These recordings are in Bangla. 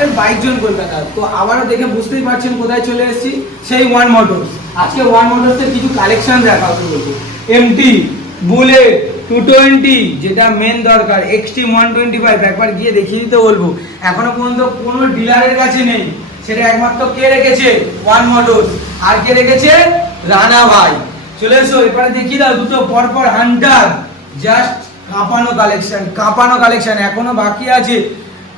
চ্যানেল বাইকজন কলকাতা। তো আবারও দেখে বুঝতেই পারছেন কোথায় চলে এসেছি, সেই ওয়ান মোটরস। আজকে ওয়ান মোটরসের কিছু কালেকশন দেখাতে বলবো। এমটি, বুলেট, 220, যেটা মেন দরকার, এক্সট্রিম 125 একবার গিয়ে দেখিয়ে দিতে বলবো। এখনো পর্যন্ত কোনো ডিলারের কাছে নেই, সেটা একমাত্র কে রেখেছে? One motors. আর কে রেখেছে? রানা ভাই। চলে এসো, এবারে দেখিয়ে দাও দুটো পরপর হান্টার, জাস্ট কাঁপানো কালেকশন এখনো বাকি আছে।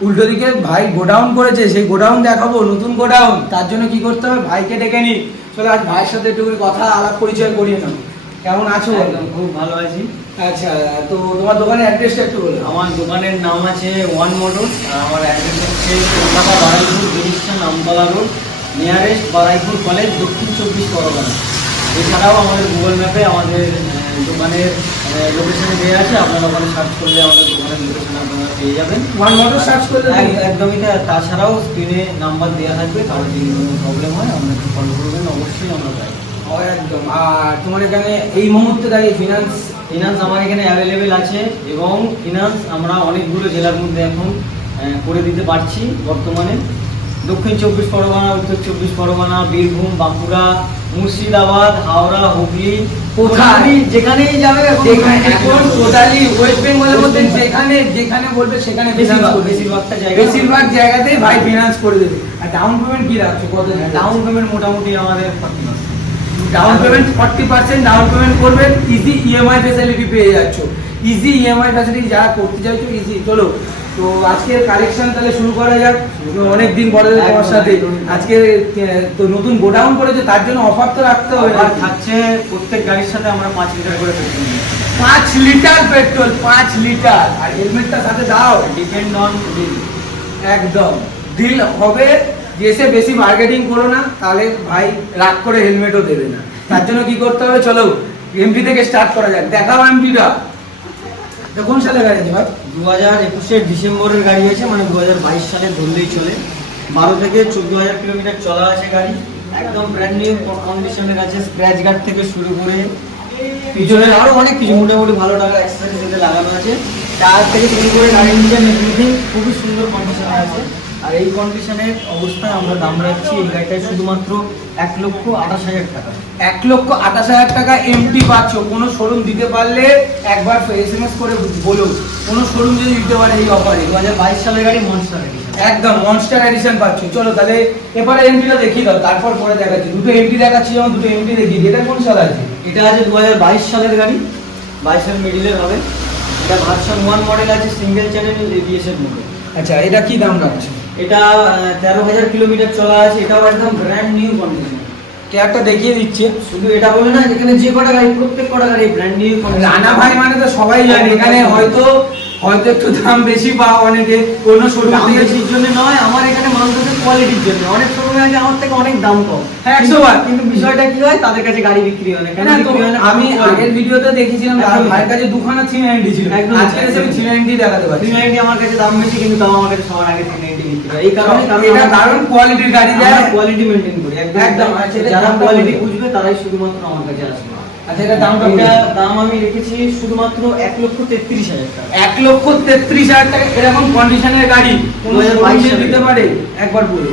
উল্টো দিকে ভাই গোডাউন করেছে, সেই গোডাউন দেখাবো, নতুন গোডাউন। তার জন্য কি করতে হবে? ভাইকে ডেকে নি। চলো আজ ভাইয়ের সাথে একটু কথা আলাপ পরিচয় করিয়ে নাও। কেমন আছো? একদম খুব ভালো আছি। আচ্ছা, তো তোমার দোকানের অ্যাড্রেসটা একটু বলো। আমার দোকানের নাম আছে ওয়ান মোটরস, আর আমার অ্যাড্রেস হচ্ছে কলকাতা বারাইপুর বেরিস্টান Amtala road, nearest Baruipur college, Dakshin 24 Pargana. এছাড়াও আমাদের গুগল ম্যাপে আমাদের দোকানের লোকেশন দেওয়া আছে, আপনারা ওখানে সার্চ করলে আমাদের দোকানের লোকেশন আপনারা পেয়ে যাবেন। ওয়ান মোটরস সার্চ করলে একদমই তাই। তাছাড়াও স্ক্রিনে নাম্বার দেওয়া থাকবে, কারণ যদি কোনো প্রবলেম হয় আপনাকে কল করবেন, অবশ্যই আমরা পাই। একদম। আর তোমার এখানে এই মুহূর্তে দাঁড়িয়ে ফিনান্স আমার এখানে অ্যাভেলেবেল আছে, এবং ফিনান্স আমরা অনেকগুলো জেলার মধ্যে এখন করে দিতে পারছি বর্তমানে। দক্ষিণ 24 পরগনা, উত্তর 24 পরগনা, বীরভূম, বাঁকুড়া, মুর্শিদাবাদ, হাওড়া, হুগলি, কোথায় যেখানেই যাবে এখন টোটালি ওয়েস্ট বেঙ্গলের মধ্যে যেখানে বলবে সেখানে বেশিরভাগ জায়গাতেই ভাই ফিনান্স করে দেবে। আর ডাউন পেমেন্ট কি রাখছো? কত? ডাউন পেমেন্ট মোটামুটি আমাদের ডাউন পেমেন্ট 40% ডাউন পেমেন্ট করবেন, ইজি ইএমআই ফ্যাসিলিটি পেয়ে যাচ্ছ। ইজি ইএমআই ফ্যাসিলিটি যারা করতে চাইছো ইজি। চলো, তো আজকের কালেকশন তাহলে শুরু করা যাক। অনেকদিন পরে তোমার সাথে আজকে তো নতুন গোডাউন করেছে, তার জন্য অফার তো রাখতে হবে। থাকছে প্রত্যেক গাড়ির সাথে আমরা 5 লিটার করে পেট্রোল দিই। 5 লিটার পেট্রোল, 5 লিটার। আর হেলমেটটা সাথে দাও, ডিপেন্ড অন ডিল। একদম ডিল হবে। এসে বেশি মার্কেটিং করো না, তাহলে ভাই রাগ করে হেলমেটও দেবে না। তার জন্য কি করতে হবে? চলো এমপি থেকে স্টার্ট করা যাক। দেখাও এমপিটা। কোন সালে গাড়ি আছে ভাই? 2021 ডিসেম্বরের গাড়ি আছে, মানে 2022 সালে ধরলেই চলে। 12 থেকে 14,000 কিলোমিটার চলা আছে গাড়ি। একদম ব্র্যান্ড নিউ কন্ডিশনের আছে, স্ক্র্যাচ গার্ড থেকে শুরু করে পিছনে আরো অনেক কিছু মোটামুটি ভালো টাকা অ্যাক্সেসরিজ এতে লাগানো আছে। টায়ার থেকে শুরু করে গাড়ির ইঞ্জিন এভরিথিং খুবই সুন্দর কন্ডিশনে আছে। আর এই কন্ডিশনের অবস্থায় আমরা দাম রাখছি এই গাড়িটায় শুধুমাত্র 1,28,000 টাকা। 1,28,000 টাকা এমটি পাচ্ছ। কোনো শোরুম দিতে পারলে একবার এসএমএস করে বলো, কোনো শোরুম যদি দিতে পারে এই অফারে। 2022 সালের গাড়ি মনস্টার এডিশন, একদম মনস্টার এডিশন পাচ্ছ। চলো তাহলে এবারে এমটিটা দেখিয়ে দাও, তারপর পরে দেখাচ্ছি। দুটো এমটি দেখাচ্ছি, যেমন দুটো এমটি দেখিয়ে দিই। এটা কোন সাল আছে? এটা আছে 2022 সালের গাড়ি, 22 এর মিডিলের হবে। এটা ভার্সন 1 মডেল আছে, সিঙ্গেল চ্যানেল এবিএস এর মডেল। আচ্ছা, এটা কি দাম রাখছো? এটা 13,000 কিলোমিটার চলা আছে। এটাও একদম ব্র্যান্ড নিউ কন্ডিশন। একটা দেখিয়ে দিচ্ছে। শুধু এটা বলে না, যেখানে যে কটা গাড়ি, প্রত্যেক কটা গাড়ি ব্র্যান্ড নিউ কন্ডিশন। রানা ভাই মানে তো সবাই জানে। এখানে হয়তো একটু দাম বেশি পাও অনেকে, কোনো শোরুম দাম থেকে। বেশির জন্য নয়, আমার এখানে মানুষ আছে কোয়ালিটির জন্য। অনেক শোরুমে আছে আমার থেকে অনেক দাম কম। হ্যাঁ, 100 কিন্তু বিষয়টা কি হয়, তাদের কাছে গাড়ি বিক্রি হয় না। কেন বিক্রি হয় না? আমি আগের ভিডিওতে দেখেছিলাম ভাইয়ের কাছে দুখানা 390 ছিল। একদম। আজকে এসে আমি 390 দেখাতে পারি। 390 আমার কাছে দাম বেশি, কিন্তু তাও আমার কাছে সবার আগে 390 বিক্রি হয়। এই কারণে এটা কারণ কোয়ালিটির গাড়ি দেয়, কোয়ালিটি মেইনটেইন করি একদম। যারা কোয়ালিটি বুঝবে তারাই শুধুমাত্র আমার কাছে আসবে। আচ্ছা, এটা দামটা দাম আমি রেখেছি শুধুমাত্র 1,33,000 টাকা। 1,33,000 টাকা। এরকম কন্ডিশনের গাড়ি 2022 দিতে পারে? একবার বলো।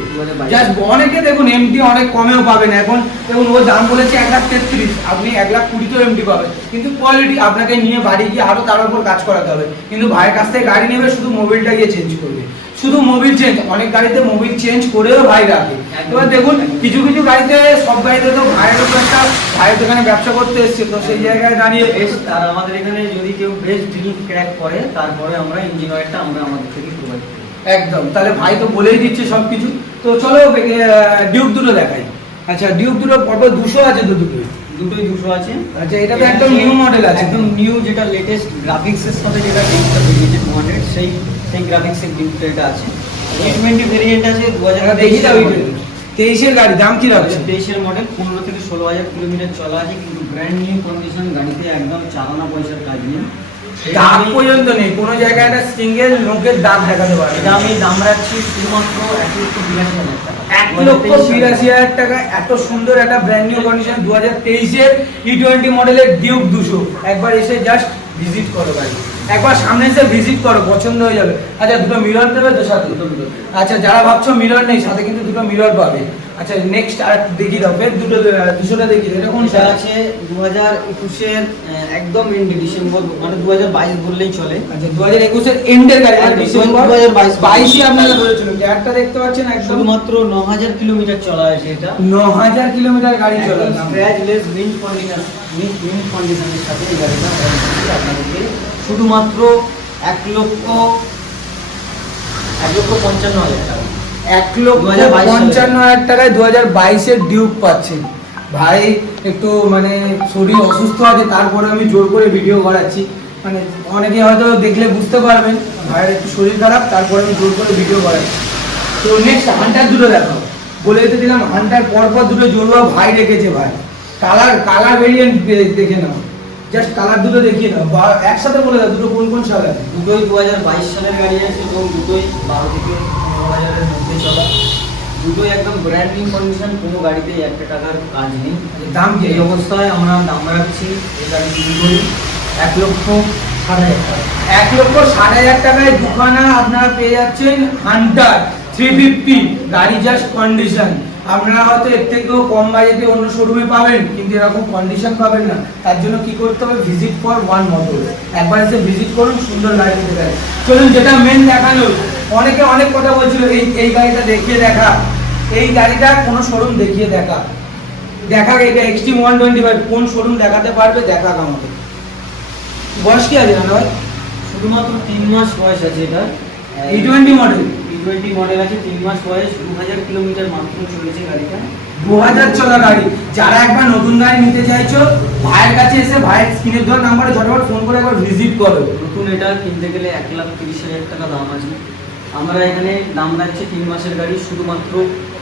জাস্ট অনেকে দেখুন এমটি অনেক কমেও পাবেন। এখন দেখুন ও দাম বলেছে 1,33,000, আপনি 1,20,000 এমটি পাবেন। কিন্তু কোয়ালিটি আপনাকে নিয়ে বাড়ি গিয়ে আরো তার উপর কাজ করাতে হবে। কিন্তু ভাইয়ের কাছ থেকে গাড়ি নেবে, শুধু মোবিলটা গিয়ে চেঞ্জ করবে, শুধু মোবিল চেঞ্জ। অনেক গাড়িতে মোবিল চেঞ্জ করেও ভাই রাখে। এবার দেখুন কিছু কিছু গাড়িতে, সব গাড়িতে তো ভাইয়ের উপর একটা, ভাইয়ের দোকানে ব্যবসা করতে এসছে, তো সেই জায়গায় দাঁড়িয়ে আর আমাদের এখানে যদি কেউ বেস্ট ড্রিল ক্র্যাক করে, তারপরে আমরা ইঞ্জিন অয়েলটা আমরা আমাদের থেকে প্রোভাইড করি। একদম। তাহলে ভাই তো বলেই দিচ্ছে সবকিছু। তো চলো ডিউক দুটো দেখাই। আচ্ছা, ডিউক দুটো পরপর 200 আছে? দুটোই 200 আছে। আচ্ছা, এটা তো একদম নিউ মডেল আছে, একদম নিউ, যেটা লেটেস্ট গ্রাফিক্সের সাথে যেটা ডিউকটা বেরিয়েছে 200, সেই গ্রাফিক্সের ডিউকটা এটা আছে। 820 ভেরিয়েন্ট আছে, 2023 এর গাড়ি। দাম কি রাখছে? 23 এর মডেল, 15 থেকে 16,000 কিলোমিটার চলা আছে, কিন্তু ব্র্যান্ড নিউ কন্ডিশন। গাড়িতে একদম চালানো পয়সার কাজ নেই, দাগ পর্যন্ত নেই কোনো জায়গায়। একটা সিঙ্গেল নোকের দাগ দেখাতে পারে। এটা আমি দাম রাখছি শুধুমাত্র 1,82,000 টাকা। 1,82,000 টাকা। এত সুন্দর একটা ব্র্যান্ড নিউ কন্ডিশন 2023 এর E20 মডেলের ডিউক 200। একবার এসে জাস্ট ভিজিট করো গাড়ি। একবার সামনে এসে ভিজিট করো, পছন্দ হয়ে যাবে। আচ্ছা দুটো মিরর দেবে তো সাথে? আচ্ছা যারা ভাবছো মিরর নেই, সাথে কিন্তু দুটো মিরর পাবে। আচ্ছা নেক্সট আর দেখিয়ে দাও, ফের দুশোটা দেখিয়ে দাও। এটা কোন এটা আছে 2021-এর একদম এন্ড ডিসেম্বর, মানে 2022 বললেই চলে। আচ্ছা 2021-এর এন্ডের গাড়ি, আর ডিসেম্বর 2022 আপনারা বলেছিলেন। ট্যাগটা দেখতে পাচ্ছেন একদম শুধুমাত্র 9000 কিলোমিটার চলা আছে এটা। 9000 কিলোমিটার গাড়ি চলে। স্ক্র্যাচলেস মিন্ট কন্ডিশন, মিন্ট কন্ডিশনের সাথে এই গাড়িটা আপনাদেরকে শুধুমাত্র 1,55,000 টাকা। 1,55,000 টাকায় 2022-এর ডিউক পাচ্ছেন। ভাই একটু মানে শরীর অসুস্থ আছে, তারপরে আমি জোর করে ভিডিও করাচ্ছি। মানে অনেকে হয়তো দেখলে বুঝতে পারবেন ভাইয়ের একটু শরীর খারাপ, তারপরে আমি জোর করে ভিডিও করাচ্ছি। তো নেক্সট হান্টার দুটো দেখাও, বলে দিতে দিলাম। হান্টার পরপর দুটো জোরুয়া ভাই রেখেছে ভাই। কালার ভেরিয়েন্ট দেখে নাও, জাস্ট কালার দুটো দেখিয়ে নাও, বা একসাথে বলে দাও দুটো কোন কোন সাল আছে। দুটোই 2022 সালের গাড়ি আছে এবং দুটোই 12 থেকে 15,000-এর মধ্যে চলা। দুটোই একদম ব্র্যান্ড নিউ কন্ডিশন, কোনো গাড়িতেই 1 টাকার কাজ নেই। দাম কি? এই অবস্থায় আমরা দাম রাখছি এই গাড়ি দুটোই 1,60,000 টাকা। 1,60,000 টাকায় দুখানা আপনারা পেয়ে যাচ্ছেন হান্টার 350 গাড়ি, জাস্ট কন্ডিশন। আপনারা হয়তো এর থেকেও কম বাজেটে অন্য শোরুমে পাবেন, কিন্তু এরকম কন্ডিশন পাবেন না। তার জন্য কি করতে হবে, ভিজিট ফর ওয়ান মোটর। একবার এসে ভিজিট করুন, সুন্দর গাড়ি পেতে পারেন। চলুন যেটা মেন দেখানো, অনেকে অনেক কথা বলছিল এই গাড়িটা দেখিয়ে দেখা, এই গাড়িটা কোনো শোরুম দেখিয়ে দেখা। এটা এক্সট্রিম 125 কোন শোরুম দেখাতে পারবে, দেখা আমাকে। বয়স কি আছে না ভাই? শুধুমাত্র 3 মাস বয়স আছে এটা। E20 মডেল, E20 মডেল আছে, 3 মাস বয়স, 2000 কিলোমিটার মাত্র চলেছে গাড়িটা। 2000 চলা গাড়ি। যারা একবার নতুন গাড়ি নিতে চাইছো, ভাইয়ের কাছে এসে ভাইয়ের স্ক্রিনের দেওয়া নাম্বারে ঝটপট ফোন করে একবার ভিজিট করো। নতুন এটা কিনতে গেলে 1,30,000 টাকা দাম আছে। আমরা এখানে দাম রাখছি 3 মাসের গাড়ি শুধুমাত্র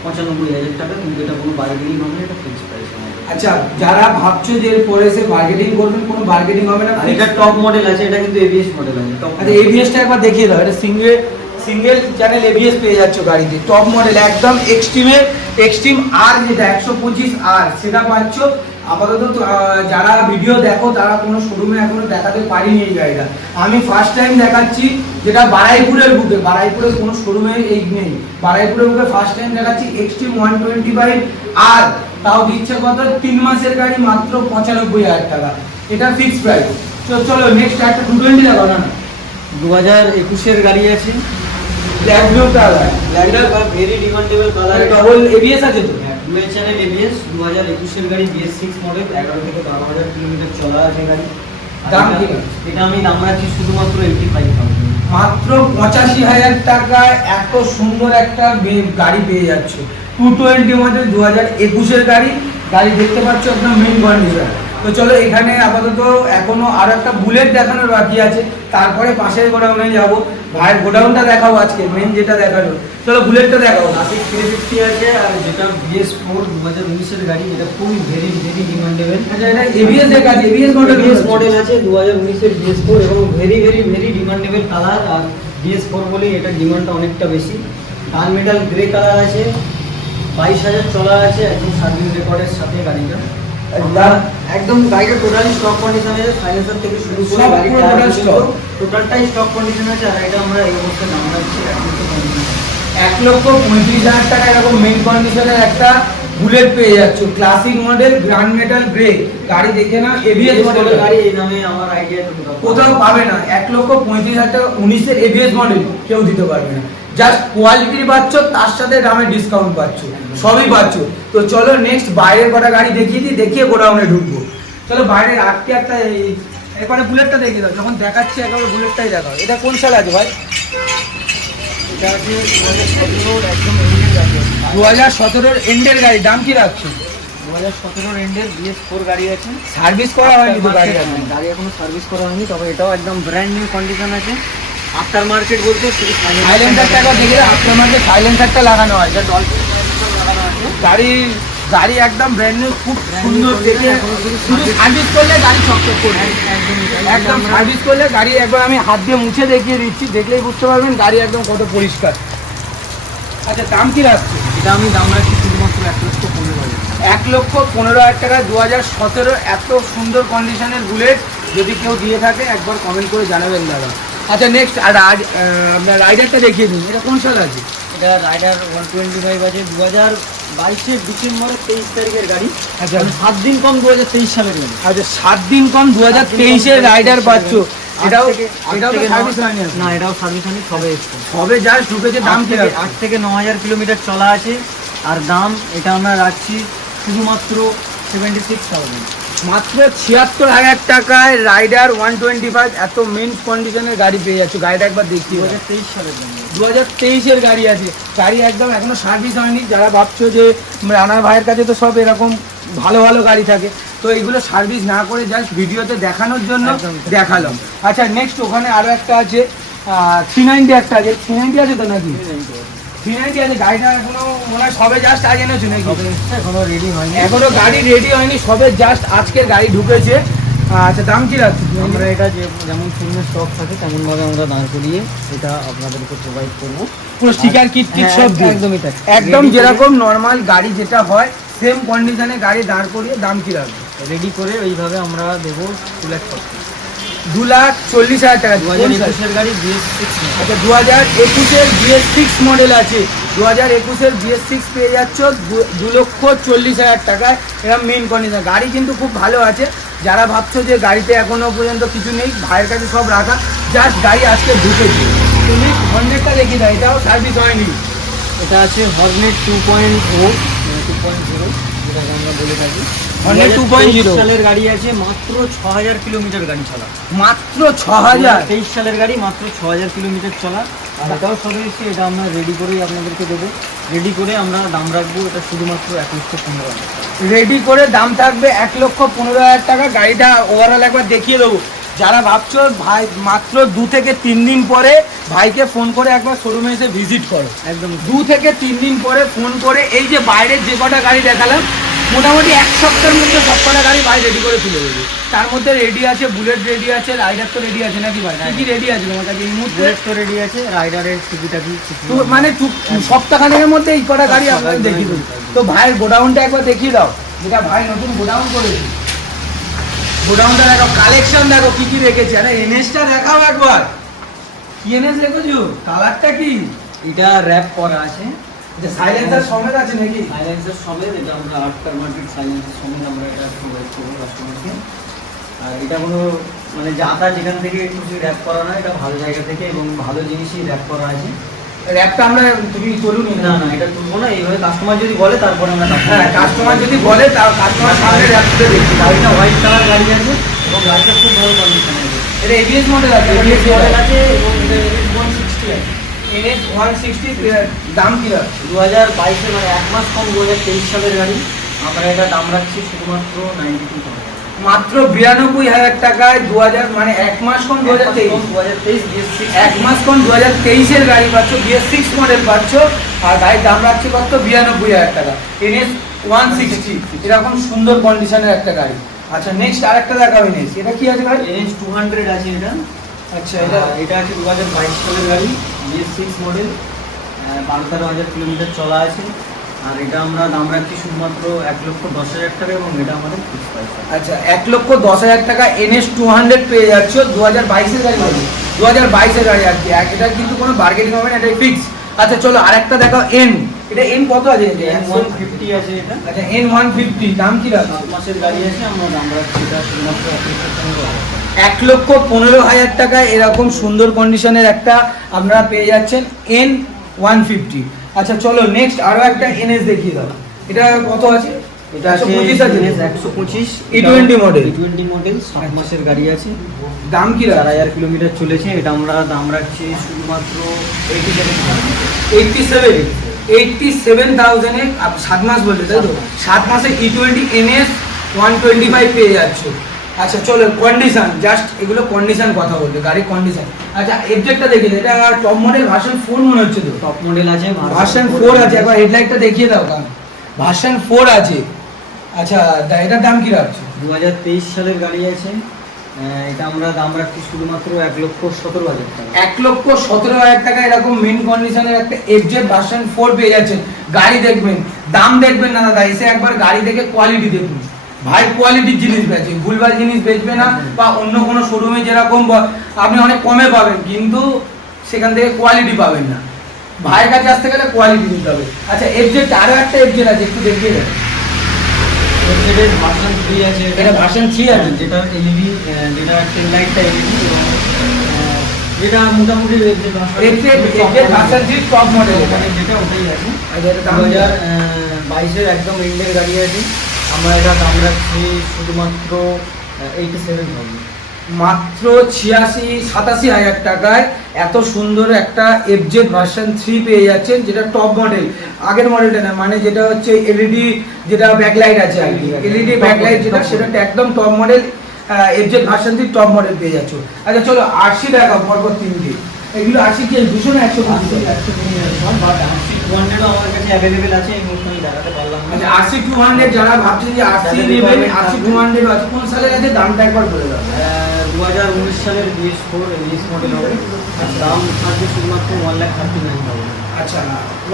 95,000 টাকা, কিন্তু এটা কোনো বার্গেনিং হবে না, এটা ফিক্স প্রাইস আমাদের। আচ্ছা যারা ভাবছো যে পরে এসে বার্গেনিং করবেন, কোনো বার্গেনিং হবে না। আর এটা টপ মডেল আছে, এটা কিন্তু এবিএস মডেল আছে। আচ্ছা এবিএসটা একবার দেখিয়ে দাও। এটা সিঙ্গেল চ্যানেল এবিএস পেয়ে যাচ্ছ গাড়িতে, টপ মডেল একদম এক্সট্রিম আর যেটা 125 আর সেটা পাচ্ছ। আপাতত যারা ভিডিও দেখো তারা কোনো শোরুমে এখনো দেখাতে পারিনি এই গাড়িটা। আমি ফার্স্ট টাইম দেখাচ্ছি, যেটা বারাইপুরের বুকে, বারাইপুরের কোনো শোরুমে এই নেই। বারাইপুরের বুকে ফার্স্ট টাইম দেখাচ্ছি এক্সট্রিম 125 আর তাও দিচ্ছে কত, 3 মাসের গাড়ি মাত্র 95,000 টাকা। এটা ফিক্সড প্রাইস। চলো নেক্সট একটা 220 দেখাও না। 2021-এর গাড়ি আছে, black blue colour, very demandable colour. Double ABS আছে তো? ডুয়েল চ্যানেল এবিএস, 2021-এর গাড়ি, BS6 মডেল, 11 থেকে 12,000 কিলোমিটার চলা আছে গাড়ি। দাম কি? এটা আমি দাম রাখছি শুধুমাত্র 85,000। মাত্র 85,000 টাকায় এত সুন্দর একটা গাড়ি পেয়ে যাচ্ছ। 220 মডেল 2021-এর গাড়ি দেখতে পাচ্ছ একদম মেন কন্ডিশন। তো চলো এখানে আপাতত এখনো আরো একটা বুলেট দেখানোর বাকি আছে, তারপরে পাশের গোডাউনে যাব। ভাইয়ের গোডাউনটা দেখাবো আজকে, মেন যেটা দেখানো। চলো বুলেটটা দেখাবো। নাসিক 350 আছে, আর যেটা BS4 2019-এর গাড়ি, যেটা খুবই ভেরি ডিমান্ডেবল। আচ্ছা এটা এবিএস এর কাজ, এবিএস মডেল আছে 2019-এর BS4 এবং ভেরি ডিমান্ডেবল কালার। আর BS4 বলেই এটার ডিমান্ডটা অনেকটা বেশি। গান মেটাল গ্রে কালার আছে, 22,000 চলা আছে, একদম সার্ভিস রেকর্ডের সাথে গাড়িটা। একদম গাড়িটা টোটালি স্টক কন্ডিশন আছে, সাইলেন্সার থেকে শুরু করে সব গাড়িটা পুরো stock। টোটালটাই স্টক কন্ডিশন আছে। আর এটা আমরা এই অবস্থায় দাম রাখছি 1,35,000 টাকা এরকম মেইন কন্ডিশনের একটা বুলেট পেয়ে যাচ্ছ। Classic model, grand metal grey গাড়ি দেখে না, এবিএস মডেল গাড়ি। এই নামে আমার আইডিয়া কোথাও পাবে না। 1,35,000 টাকা 19-এর এবিএস মডেল কেউ দিতে পারবে না। জাস্ট কোয়ালিটি পাচ্ছ, তার সাথে দামে ডিসকাউন্ট পাচ্ছ, সবই পাচ্ছ। তো চলো নেক্সট বাইরের কটা গাড়ি দেখিয়ে দিই, দেখিয়ে গোডাউনে ঢুকবো। চলো বাইরের আটকে একটা এরপরে বুলেটটা দেখিয়ে দাও। যখন দেখাচ্ছি একেবারে বুলেটটাই দেখাও। এটা কোন সাল আছে ভাই? এটা আছে 2017-র একদম এন্ডের গাড়ি। 2017-র এন্ডের গাড়ি। দাম কি রাখছো? 2017-র এন্ডের BS4 গাড়ি আছে। সার্ভিস করা হয়নি তো গাড়ি? গাড়ি এখনো সার্ভিস করা হয়নি, তবে এটাও একদম ব্র্যান্ড নিউ কন্ডিশন আছে। আফটার মার্কেট বলতে শুধু সাইলেন্সারটা একবার দেখে দাও। আফটার মার্কেট সাইলেন্সারটা লাগানো হয়, এটা ডলফিন লাগানো আছে। গাড়ি একদম ব্র্যান্ড নিউ, খুব সুন্দর দেখে। শুধু সার্ভিস করলে গাড়ি চকচক করবে, একদম সার্ভিস করলে গাড়ি একবার আমি হাত দিয়ে মুছে দেখিয়ে দিচ্ছি, দেখলেই বুঝতে পারবেন গাড়ি একদম কত পরিষ্কার। আচ্ছা দাম কি রাখছে? এটা আমি দাম রাখছি শুধুমাত্র 1,15,000। 1,15,000 টাকা 2017 এত সুন্দর কন্ডিশনের বুলেট যদি কেউ দিয়ে থাকে একবার কমেন্ট করে জানাবেন দাদা। আচ্ছা নেক্সট আর আপনার রাইডারটা দেখিয়ে দিন, এটা কোন সাল আছে? এটা রাইডার 125 আছে 2022 ডিসেম্বরের 23 তারিখের গাড়ি। আচ্ছা 7 দিন কম 2023 সালের গাড়ি। আচ্ছা 7 দিন কম 2023-এর রাইডার পাচ্ছ। এটাও তো সার্ভিস হয়নি? না, এটাও সার্ভিস হয়নি, সবে এসছে, সবে জাস্ট ঢুকেছে। দাম কি 8 থেকে 9000 কিলোমিটার চলা আছে। আর দাম এটা আমরা রাখছি শুধুমাত্র 76,000, মাত্র 76,000 টাকায় রাইডার 125 এত মেন কন্ডিশনের গাড়ি পেয়ে যাচ্ছ। গাড়িটা একবার দেখি, 2023 সালের গাড়ি। 2023-এর গাড়ি আছে। গাড়ি একদম এখনো সার্ভিস হয়নি। যারা ভাবছো যে রানার ভাইয়ের কাছে তো সব এরকম ভালো ভালো গাড়ি থাকে, তো এগুলো সার্ভিস না করে জাস্ট ভিডিওতে দেখানোর জন্য দেখালাম। আচ্ছা নেক্সট ওখানে আরও একটা আছে 390 একটা আছে। 390 আছে তো নাকি? 390 আছে। গাড়িটা এখনো মনে হয় সবে জাস্ট আজ এনেছো নাকি? এখনো রেডি হয়নি, এখনো গাড়ি রেডি হয়নি, সবে জাস্ট আজকের গাড়ি ঢুকেছে। আচ্ছা দাম কি রাখছি? আমরা এটা যেমন ফিল্মের স্টক থাকে তেমনভাবে আমরা দাঁড় করিয়ে এটা আপনাদেরকে প্রোভাইড করবো। পুরো স্টিকার কিট টিট সব দিয়ে? একদমই তাই, একদম যেরকম নর্মাল গাড়ি যেটা হয় সেম কন্ডিশনে গাড়ি দাঁড় করিয়ে। দাম কি রাখবে? রেডি করে ওইভাবে আমরা দেবো 2,40,000 টাকা। 2021-এর গাড়ি BS6। আচ্ছা 2021-এর BS6 মডেল আছে। 2021-এর BS6 পেয়ে যাচ্ছ 2,40,000 টাকায়। এরা মেন কন্ডিশন গাড়ি কিন্তু খুব ভালো আছে। যারা ভাবছো যে গাড়িতে এখনো পর্যন্ত কিছু নেই, ভাইয়ের কাছে সব রাখা, জাস্ট গাড়ি আজকে ঢুকেছে। তুমি হর্নেটটা দেখিয়ে দাও, এটাও সার্ভিস হয়নি। এটা আছে হর্নেট 2.0, যেটাকে আমরা বলে থাকি। হর্নেট 2.0 সালের গাড়ি আছে, মাত্র 6000 কিলোমিটার গাড়ি চলা। মাত্র 6,000? 23 সালের গাড়ি, মাত্র 6000 কিলোমিটার চলা। আর এটাও সবে এসে এটা আমরা রেডি করেই আপনাদেরকে দেবো। রেডি করে আমরা দাম রাখবো এটা শুধুমাত্র 1,15,000। রেডি করে দাম থাকবে 1,15,000 টাকা। গাড়িটা ওভারঅল একবার দেখিয়ে দেবো। যারা ভাবছো ভাই মাত্র 2 থেকে 3 দিন পরে ভাইকে ফোন করে একবার শোরুমে এসে ভিজিট করো। একদম 2 থেকে 3 দিন পরে ফোন করে, এই যে বাইরের যে কটা গাড়ি দেখালাম মোটামুটি 1 সপ্তাহের মধ্যে সব কটা গাড়ি ভাই রেডি করে তুলে দেবে। তার মধ্যে রেডি আছে, বুলেট রেডি আছে, রাইডার তো রেডি আছে নাকি ভাই? কি রেডি আছে তোমার কাছে এই মুহূর্তে? বুলেট তো রেডি আছে, রাইডারের টিকিটাকি তো মানে সপ্তাহখানেকের মধ্যে এই কটা গাড়ি আপনাদের দেখিয়ে দেবো। তো ভাইয়ের গোডাউনটা একবার দেখিয়ে দাও, যেটা ভাই নতুন গোডাউন করেছে। গোডাউনটা দেখো, কালেকশন দেখো কি কি রেখেছে। আরে এনএসটা দেখাও একবার। কি এনএস রেখেছো? কালারটা কি? এটা র‍্যাপ করা আছে। এটা সাইলেন্সার সমেত আছে নাকি? সাইলেন্সার সমেত, এটা আমরা আফটার মার্কেট সাইলেন্সার সমেত আমরা এটা প্রোভাইড করবো কাস্টমারকে। আর এটা কোনো মানে যাতা যেখান থেকে একটু কিছু র‍্যাপ করা না, এটা ভালো জায়গা থেকে এবং ভালো জিনিসই র‍্যাপ করা আছে। র‍্যাপটা আমরা তুমি চলুন না না, এটা তুলবো না, এইভাবে কাস্টমার যদি বলে তারপরে আমরা হ্যাঁ, কাস্টমার যদি বলে তাও কাস্টমার সামনে র‍্যাপ করে দেখি। গাড়িটা হোয়াইট কালার গাড়ি আছে এবং গাড়িটা খুব ভালো কন্ডিশন আছে। এটা এবিএস মডেল আছে? এবিএস মডেল আছে এবং এটা এবিএস 160 আছে। এনএস 160 দাম কি আছে? 2022-এ মানে 1 মাস কম 2023 সালের গাড়ি। আমরা এটা দাম রাখছি শুধুমাত্র 92,000। মাত্র 92,000 টাকায় 2000 মানে 1 মাস কম 2023 BS6 1 মাস কম 2023-এর গাড়ি পাচ্ছ, BS6 মডেল পাচ্ছ। আর গাড়ির দাম রাখছি কত? 92,000 টাকা। এনএস 160 এরকম সুন্দর কন্ডিশনের একটা গাড়ি। আচ্ছা নেক্সট আরেকটা দেখাও এনএস। এটা কি আছে ভাই? NS 200 আছে এটা। আচ্ছা এটা আছে 2022 সালের গাড়ি, BS6 মডেল, 12-13,000 কিলোমিটার চলা আছে। আর এটা আমরা দাম রাখছি শুধুমাত্র 1,10,000 টাকা এবং এটা আমাদের ফিক্স প্রাইস। আচ্ছা 1,10,000 টাকা NS 200 পেয়ে যাচ্ছ। 2022-এর গাড়ি হবে, 2022-এর গাড়ি আর কি। এটা কিন্তু কোনো বার্গেনিং হবে না, এটাই ফিক্স। আচ্ছা চলো আরেকটা দেখাও। এন, এটা এন কত আছে? N150 আছে এটা। আচ্ছা N150 দাম কি রাখছো? 7 মাসের গাড়ি আছে, আমরা দাম রাখছি এটা শুধুমাত্র 1,15,000। 1,15,000 টাকায় এরকম সুন্দর কন্ডিশনের একটা আপনারা পেয়ে যাচ্ছেন N150। আচ্ছা চলো নেক্সট আরো একটা এনএস দেখিয়ে দাও। এটা কত আছে? এটা আছে 125 আছে। 125 E20 মডেল। E20 মডেল 7 মাসের গাড়ি আছে। দাম কি রাখা? 4,000 কিলোমিটার চলেছে। এটা আমরা দাম রাখছি শুধুমাত্র 87,000 এ 7 মাস বলতে তাই তো? 7 মাসে E20 NS 125 পেয়ে যাচ্ছ। আচ্ছা চলো কন্ডিশন, জাস্ট এগুলো কন্ডিশন কথা বলতে, গাড়ির কন্ডিশন। আচ্ছা এবজেক্টটা দেখিয়ে দাও। এটা টপ মডেল ভার্সন 4 মনে হচ্ছে তো? টপ মডেল আছে, ভার্সন 4 আছে। একবার হেডলাইটটা দেখিয়ে দাও কারণ ভার্সন 4 আছে। আচ্ছা এটার দাম কি রাখছো? 2023 সালের গাড়ি আছে। এটা আমরা দাম রাখছি শুধুমাত্র 1,17,000 টাকা। 1,17,000 টাকা এরকম মেন কন্ডিশনের একটা এফজেড ভার্সন 4 পেয়ে যাচ্ছেন। গাড়ি দেখবেন, দাম দেখবেন না দাদা, এসে একবার গাড়ি দেখে কোয়ালিটি দেখুন। ভাই কোয়ালিটির জিনিস বেচে, ভুলভাল জিনিস বেচবে না, বা অন্য কোনো শোরুমে যেরকম আপনি অনেক কমে পাবেন কিন্তু সেখান থেকে কোয়ালিটি পাবেন না। ভাইয়ের কাছে আসতে গেলে কোয়ালিটি দিতে হবে। আচ্ছা এফজেড, আরো একটা এফজেড আছে, একটু দেখিয়ে দেন। এফজেড ভার্সন 3 আছে, এটা ভার্সন 3 আছে, যেটা এলইডি, যেটা টেল লাইটটা এলইডি, এবং যেটা মোটামুটি এফজেড ভার্সন 3 টপ মডেল, এখানে যেটা ওটাই আছে। আচ্ছা এটা দাম 2022 এর একদম এন্ডের গাড়ি আছে। আমরা এটা দাম রাখছি শুধুমাত্র 87,000, মাত্র 86-87 হাজার টাকায় এত সুন্দর একটা এফজেড ভার্সন 3 পেয়ে যাচ্ছেন, যেটা টপ মডেল। আগের মডেলটা না, মানে যেটা হচ্ছে এলইডি, যেটা ব্যাকলাইট আছে, এলইডি ব্যাকলাইট যেটা, সেটা একদম top model FZ version 3 top model পেয়ে যাচ্ছ। আচ্ছা চলো আরসি দেখাও পরপর তিনটে। এগুলো আরসি কি 200 না 150? বাট আরসি 200 আমার কাছে অ্যাভেলেবেল আছে, এই মুহূর্তে আমি দেখাতে পারলাম না। আচ্ছা আরসি 200 যারা ভাবছে যে আরসি নেবেন, আরসি 200 আছে, কোন সালের আছে দামটা একবার বলে দাও। 2019 সালের BS4 এলিস মডেল হবে, আর দাম থাকবে শুধুমাত্র 1,39,000। আচ্ছা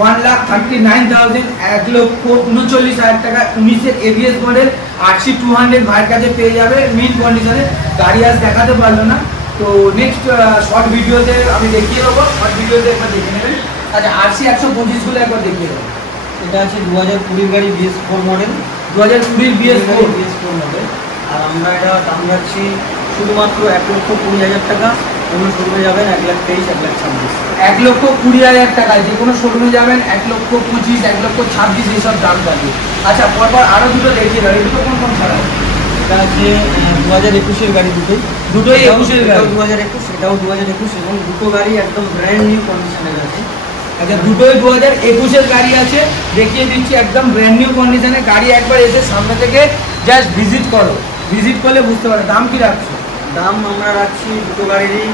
1,39,000, 1,39,000 টাকা 19-এর এবিএস মডেল আরসি 200 ভাইয়ের কাছে পেয়ে যাবে মিন কন্ডিশনে। গাড়ি আজ দেখাতে পারলো না, তো নেক্সট শর্ট ভিডিওতে আমি দেখিয়ে দেবো, শর্ট ভিডিওতে একবার দেখে নেবেন। আচ্ছা আরসি 125 গুলো একবার দেখিয়ে দেবো। এটা আছে 2020 গাড়ি BS4 মডেল, 2020 BS4 মডেল, আর আমরা এটা দাম রাখছি শুধুমাত্র 1,20,000 টাকা। কোনো শোরুমে যাবেন 1,23,000, 1,26,000। 1,20,000 টাকায় যে কোনো শোরুমে যাবেন 1,25,000, 1,26,000 এইসব দাম থাকবে। আচ্ছা পরপর আরো দুটো দেখিয়ে দাও, এগুলো কোন কোন ছাড়া? এটা আছে 2021 গাড়ি, দুটোই 21 গাড়ি, 2021, এটাও 2021, এবং দুটো গাড়ি একদম ব্র্যান্ড নিউ কন্ডিশনের আছে। আচ্ছা দুটোই 2021 গাড়ি আছে, দেখিয়ে দিচ্ছি একদম ব্র্যান্ড নিউ কন্ডিশনে গাড়ি। একবার এসে সামনে থেকে জাস্ট ভিজিট করো, ভিজিট করলে বুঝতে পারো। দাম কি রাখছো? দাম আমরা রাখছি দুটো গাড়িরই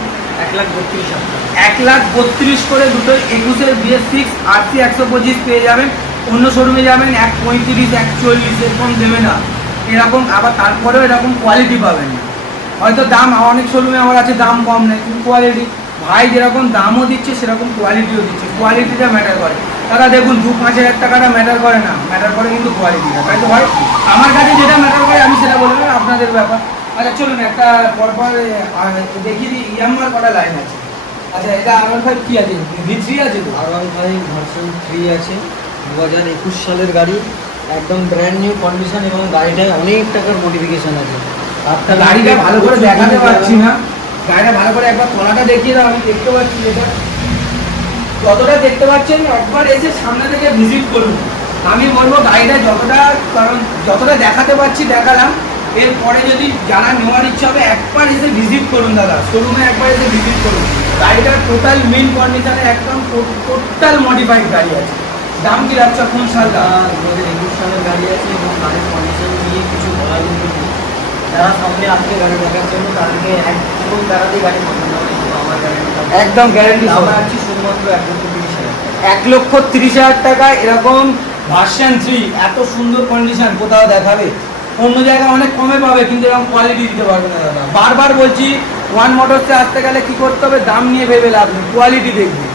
1,32,000 টাকা। 1,32,000 করে দুটো 21-এর BS6 আরসি 125 পেয়ে যাবেন। অন্য শোরুমে যাবেন 1,35,000, 1,40,000 এরকম দেবে না এরকম, আবার তারপরেও এরকম কোয়ালিটি পাবেন না। হয়তো দাম অনেক শোরুমে আমার আছে দাম কম নেই, কিন্তু কোয়ালিটি ভাই যেরকম দামও দিচ্ছে সেরকম কোয়ালিটিও দিচ্ছে, কোয়ালিটিটা ম্যাটার করে। তারা দেখুন 2-5,000 টাকাটা ম্যাটার করে না, ম্যাটার করে কিন্তু কোয়ালিটিটা, তাই তো ভাই? আমার কাছে যেটা ম্যাটার করে আমি সেটা বলবো, আপনাদের ব্যাপার। আচ্ছা চলুন একটা পরপর দেখিয়ে দিই। ইয়ামার কটা লাইন আছে? আচ্ছা এটা R15 কি আছে? V3 আছে তো? R15 ভার্সন 3 আছে, 2021 সালের গাড়ি, একদম ব্র্যান্ড নিউ কন্ডিশন, এবং গাড়িটায় অনেক টাকার মডিফিকেশন আছে। আপনার গাড়িটা ভালো করে দেখাতে পারছি না, গাড়িটা ভালো করে একবার তলাটা দেখিয়ে দাও, আমি দেখতে পাচ্ছি এটা যতটা দেখতে পাচ্ছেন। একবার এসে সামনে থেকে ভিজিট করুন। আমি বলবো গাড়িটা যতটা, কারণ যতটা দেখাতে পাচ্ছি দেখালাম, এরপরে যদি জানা নেওয়ার ইচ্ছা হবে একবার এসে ভিজিট করুন দাদা, শোরুমে একবার এসে ভিজিট করুন। গাড়িটা টোটাল মেন কন্ডিশনে একদম টোটাল মডিফাইড গাড়ি আছে। দাম কি রাখছে? কোন সালটা? 2021 সালের গাড়ি আছে, এবং গাড়ির কন্ডিশন নিয়ে কিছু বলা কিন্তু নেই। যারা সামনে আসবে গাড়ি দেখার জন্য তাদেরকে একদম তাড়াতাড়ি গাড়ি পছন্দ হবে, কিন্তু আমার গাড়িটা একদম গ্যারান্টি। আমরা আছি শুধুমাত্র 1,30,000। 1,30,000 টাকা এরকম ভার্সন 3 এত সুন্দর কন্ডিশন কোথাও দেখাবে? অন্য জায়গায় অনেক কমে পাবে, কিন্তু এরকম কোয়ালিটি দিতে পারবে না দাদা। বারবার বলছি, ওয়ান মোটরসে আসতে গেলে কি করতে হবে? দাম নিয়ে ভেবে লাভ নেই, কোয়ালিটি দেখবে।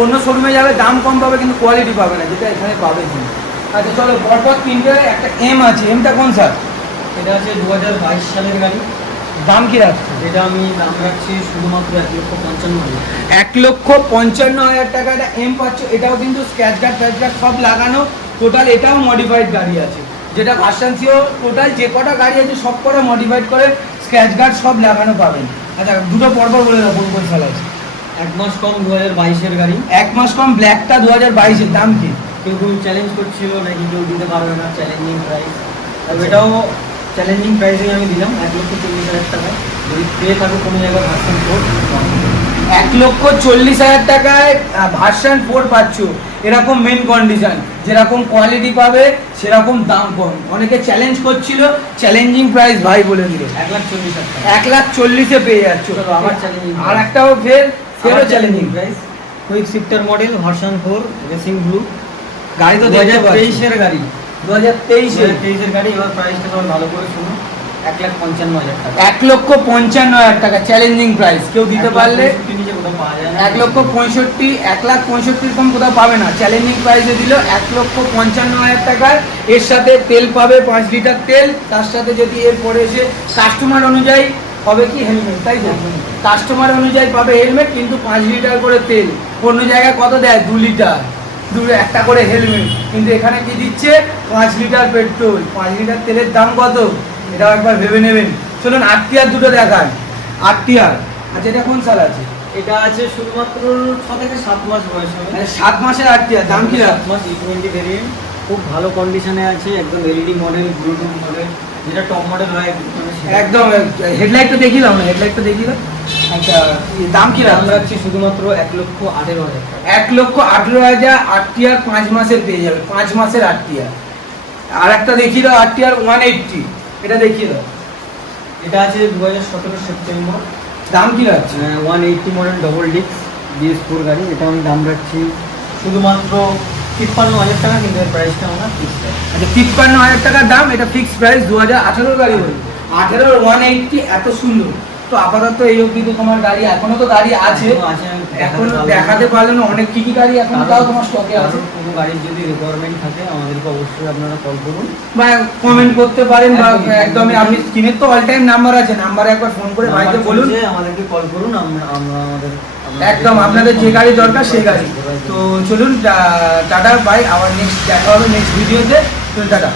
অন্য শোরুমে যাবে দাম কম পাবে কিন্তু কোয়ালিটি পাবে না, যেটা এখানে পাবে কিন্তু। আচ্ছা চলো পরপর তিনটে। একটা এম আছে, এমটা কোন স্যার? এটা আছে 2022 সালের গাড়ি। দাম কি রাখছে? এটা আমি দাম রাখছি শুধুমাত্র 1,55,000। 1,55,000 টাকা একটা এম পাচ্ছ। এটাও কিন্তু স্ক্র্যাচ গার্ড ফ্যাচ গার্ড সব লাগানো, টোটাল এটাও মডিফাইড গাড়ি আছে। যেটা ভার্সন সিও টোটাল যে কটা গাড়ি আছে সব কটা মডিফাইড করে স্ক্র্যাচ গার্ড সব লাগানো পাবেন। আচ্ছা দুটো পরপর বলে দাও কোন কোন সাল আছে। 1 মাস কম 2022-এর গাড়ি। 1 মাস কম ব্ল্যাকটা 2022-এর। দাম কি? কেউ চ্যালেঞ্জ করছিল নাকি কেউ দিতে পারবে না, চ্যালেঞ্জিং প্রাইস। এটাও চ্যালেঞ্জিং প্রাইসে আমি দিলাম 1,40,000 টাকা। যদি পেয়ে থাকো কোনো জায়গায় ভার্সন 4, 1,40,000 টাকায় ভার্সন 4 পাচ্ছ। এরকম মেন কন্ডিশন, যেরকম কোয়ালিটি পাবে সেরকম দাম কম। অনেকে চ্যালেঞ্জ করছিল, চ্যালেঞ্জিং প্রাইস ভাই বলে দিল 1,40,000 টাকা। 1,40,000-এ পেয়ে যাচ্ছ। আবার চ্যালেঞ্জিং আর একটাও ফেরও challenging price. Quick shifter model version 4 racing blue. গাড়ি তো 2023-এর গাড়ি, 2023-এর গাড়ি। এবার প্রাইসটা সবাই ভালো করে শুনুন, 1,55,000 টাকা। 1,55,000 টাকা চ্যালেঞ্জিং প্রাইস। কেউ দিতে পারলে কোথাও পাওয়া যায় না। 1,65,00,000 কম কোথাও পাবে না। চ্যালেঞ্জিং প্রাইসে দিল 1,55,000 টাকায়। এর সাথে তেল পাবে 5 লিটার তেল, তার সাথে যদি এরপরে এসে কাস্টমার অনুযায়ী হবে কি হেলমেট, তাই তো? কাস্টমার অনুযায়ী পাবে হেলমেট, কিন্তু 5 লিটার করে তেল। অন্য জায়গায় কত দেয়? 2 লিটার, একটা করে হেলমেট, কিন্তু এখানে কি দিচ্ছে? 5 লিটার পেট্রোল। 5 লিটার তেলের দাম কত? এটাও একবার ভেবে নেবেন। চলুন আরটিআর দুটো দেখান। আরটিআর, আচ্ছা এটা কোন সাল আছে? এটা আছে শুধুমাত্র 6 থেকে 7 মাস বয়স হবে। মানে 7 মাসের আরটিআর, দাম কি 7 মাস E20 ভেরিয়েন্ট, খুব ভালো কন্ডিশনে আছে, একদম এলইডি মডেল, ব্লুটুথ মডেল, যেটা টপ মডেল হয় একদম। হেডলাইটটা দেখিয়ে দাও না, হেডলাইটটা দেখিয়ে দাও। আচ্ছা দাম কি দাম রাখছে? রাখছি শুধুমাত্র 1,18,000 টাকা। 1,18,000 আরটিআর 5 মাসের পেয়ে যাবে, 5 মাসের আরটিআর। আর একটা দেখিয়ে দাও আরটিআর 180, এটা দেখিয়ে দাও। এটা আছে 2017 সেপ্টেম্বর, দাম কি রাখছে? 180 মডেল ডবল ডিস্ক BS4 গাড়ি। এটা আমি দাম রাখছি শুধুমাত্র 53,000 টাকা, কিন্তু এর প্রাইসটা আমরা ফিক্স আছে। আচ্ছা 53,000 টাকার দাম, এটা ফিক্সড প্রাইস। 2018 গাড়ি বলে 18 180, এত সুন্দর। তো আপাতত এই অবধি তো তোমার গাড়ি, এখনো তো গাড়ি আছে, এখনো আছে, আমি এখন পারলাম না। দেখাতে পারলে না। অনেক কি কি গাড়ি এখন তাও তোমার স্টকে আছে? কারণ কোনো গাড়ির যদি রিকোয়ারমেন্ট থাকে আমাদেরকে অবশ্যই আপনারা কল করুন বা কমেন্ট করতে পারেন, বা একদমই। একদমই আপনি স্ক্রিনের তো অল টাইম নাম্বার আছে, নাম্বারে একবার ফোন করে ভাইকে বলুন। যে আমাদেরকে কল করুন, আমরা আমাদের একদম আপনাদের যে গাড়ি দরকার সেই গাড়ি। তো চলুন টাটা বাই, আবার নেক্সট দেখা হবে নেক্সট ভিডিওতে। চলুন টাটা।